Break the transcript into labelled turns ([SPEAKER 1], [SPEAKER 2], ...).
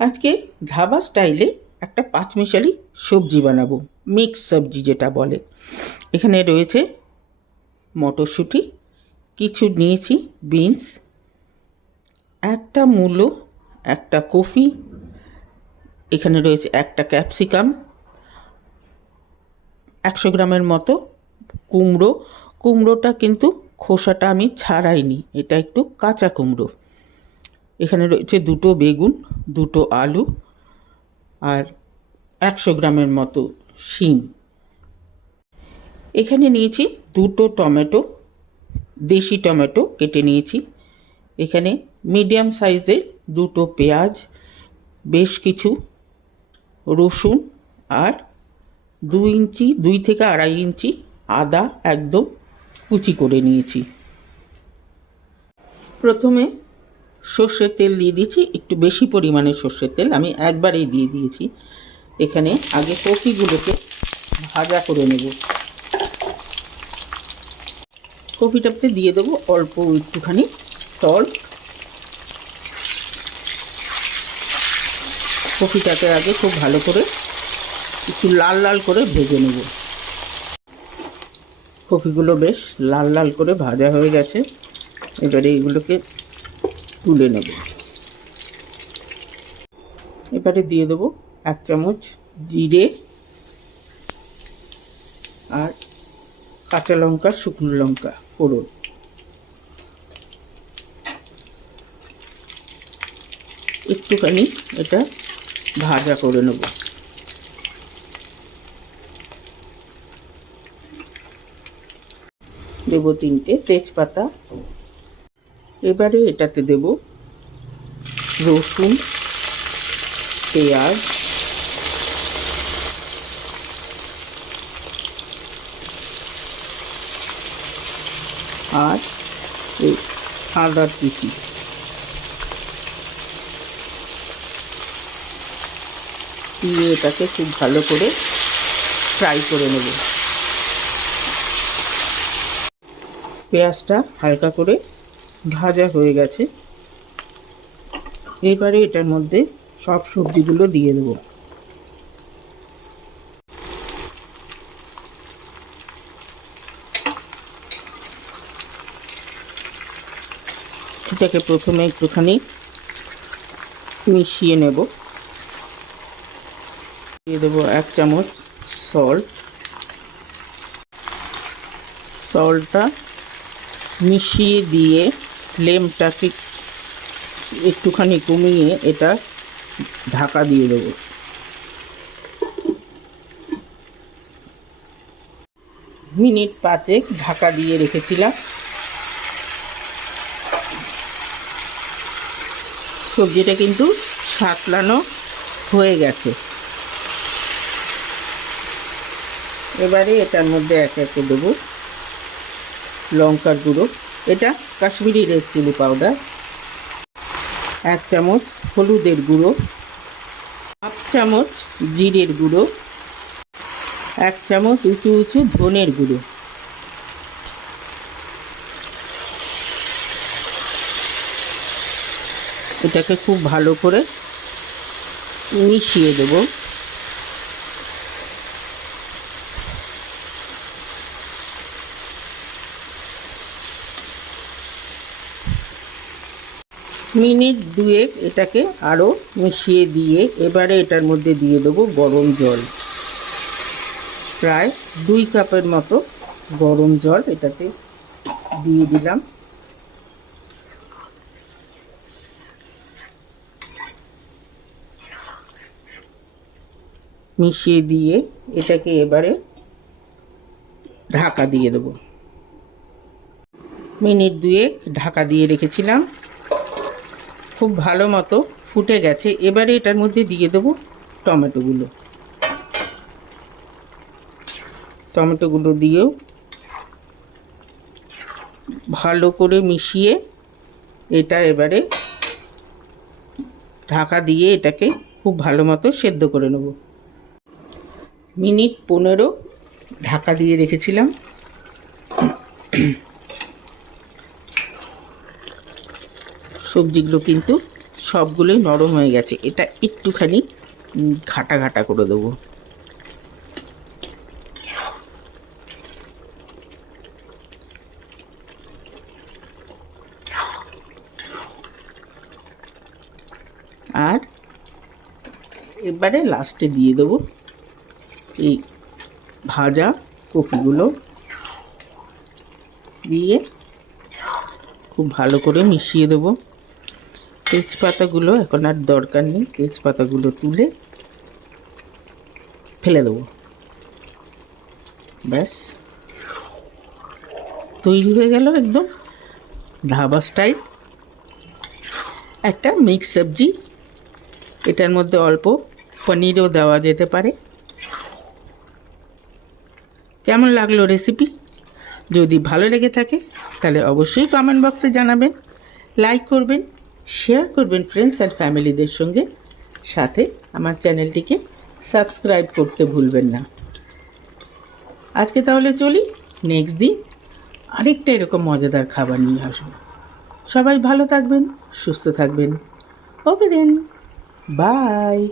[SPEAKER 1] আজকে ধাবা স্টাইলে একটা পাঁচমিশালি সবজি বানাবো, মিক্স সবজি যেটা বলে। এখানে রয়েছে মটরশুঁটি, কিছু নিয়েছি, বিনস, একটা মূলো, একটা কফি, এখানে রয়েছে একটা ক্যাপসিকাম, একশো গ্রামের মতো কুমড়ো। কুমড়োটা কিন্তু খোসাটা আমি ছাড়াইনি, এটা একটু কাঁচা কুমড়ো। এখানে রয়েছে দুটো বেগুন, দুটো আলু আর একশো গ্রামের মতো শিম। এখানে নিয়েছি দুটো টমেটো, দেশি টমেটো কেটে নিয়েছি। এখানে মিডিয়াম সাইজের দুটো পেঁয়াজ, বেশ কিছু রসুন আর দু ইঞ্চি, দুই থেকে আড়াই ইঞ্চি আদা একদম কুচি করে নিয়েছি। প্রথমে সর্ষের তেল দিয়ে দিয়েছি, একটু বেশি পরিমাণে সর্ষের তেল। আমি একবারেই দিয়ে দিয়েছি। এখানে আগে কপিগুলোকে ভাজা করে নেব। কপিটাতে দিয়ে দেবো অল্প একটুখানি সল্ট কপিটাকে আগে খুব ভালো করে একটু লাল লাল করে ভেজে নেব। কপিগুলো বেশ লাল লাল করে ভাজা হয়ে গেছে। এবারে এগুলোকে তুলে নেব। এবারে দিয়ে দেবো এক চামচ জিরে আর কাঁচা লঙ্কা, শুকনো লঙ্কা ফোড়ন। একটুখানি এটা ভাজা করে নেব। দেব তিনটে তেজপাতা এবারে এটাতে দেব রসুন, পেঁয়াজ। আর এই আদার কুচি। দিয়ে এটাকে খুব ভালো করে ফ্রাই করে নেব। পেঁয়াজটা হালকা করে ভাজা হয়ে গেছে। এবারে এটার মধ্যে সব সবজিগুলো দিয়ে দেবো। এটাকে প্রথমে একটুখানি মিশিয়ে নেব। দিয়ে দেবো এক চামচ সল্ট সল্টটা মিশিয়ে দিয়ে ফ্লেমটাকে একটুখানি কমিয়ে এটা ঢাকা দিয়ে দেবো। মিনিট পাঁচেক ঢাকা দিয়ে রেখেছিলাম। সবজিটা কিন্তু সাতলানো হয়ে গেছে। এবারে এটার মধ্যে একে একে দেবো লঙ্কার গুঁড়ো। এটা কাশ্মীরি রেড চিলি পাউডার এক চামচ হলুদের গুঁড়ো, হাফ চামচ জিরের গুঁড়ো, এক চামচ উঁচু উঁচু ধনের গুঁড়ো। এটাকে খুব ভালো করে মিশিয়ে দেব। মিনিট দুয়েক এটাকে আরও মিশিয়ে দিয়ে এবারে এটার মধ্যে দিয়ে দেবো গরম জল। প্রায় দুই কাপের মতো গরম জল এটাতে দিয়ে দিলাম। মিশিয়ে দিয়ে এটাকে এবারে ঢাকা দিয়ে দেবো। মিনিট দুয়েক ঢাকা দিয়ে রেখেছিলাম। খুব ভালো মতো ফুটে গেছে। এবারে এটার মধ্যে দিয়ে দেবো টমেটোগুলো। টমেটোগুলো দিয়েও ভালো করে মিশিয়ে এটা এবারে ঢাকা দিয়ে এটাকে খুব ভালো মতো সেদ্ধ করে নেব। মিনিট পনেরো ঢাকা দিয়ে রেখেছিলাম। সবজিগুলো কিন্তু সবগুলোই নরম হয়ে গেছে। এটা একটুখানি ঘাটা ঘাটা করে দেবো। আর এবারে লাস্টে দিয়ে দেবো এই ভাজা কপিগুলো। দিয়ে খুব ভালো করে মিশিয়ে দেবো। তেজপাতাগুলো, এখন আর দরকার নেই, তেজপাতাগুলো তুলে ফেলে দেবো। ব্যাস। তৈরি হয়ে গেল একদম ধাবা স্টাইল একটা মিক্স সবজি। এটার মধ্যে অল্প পনিরও দেওয়া যেতে পারে। কেমন লাগল রেসিপি যদি ভালো লেগে থাকে, তাহলে অবশ্যই কমেন্ট বক্সে জানাবেন। লাইক করবেন। শেয়ার করবেন ফ্রেন্ডস অ্যান্ড ফ্যামিলিদের সঙ্গে। সাথে আমার চ্যানেলটিকে সাবস্ক্রাইব করতে ভুলবেন না। আজকে তাহলে চলি নেক্সট দিন আরেকটা এরকম মজাদার খাবার নিয়ে আসব। সবাই ভালো থাকবেন, সুস্থ থাকবেন। ওকে দেন বাই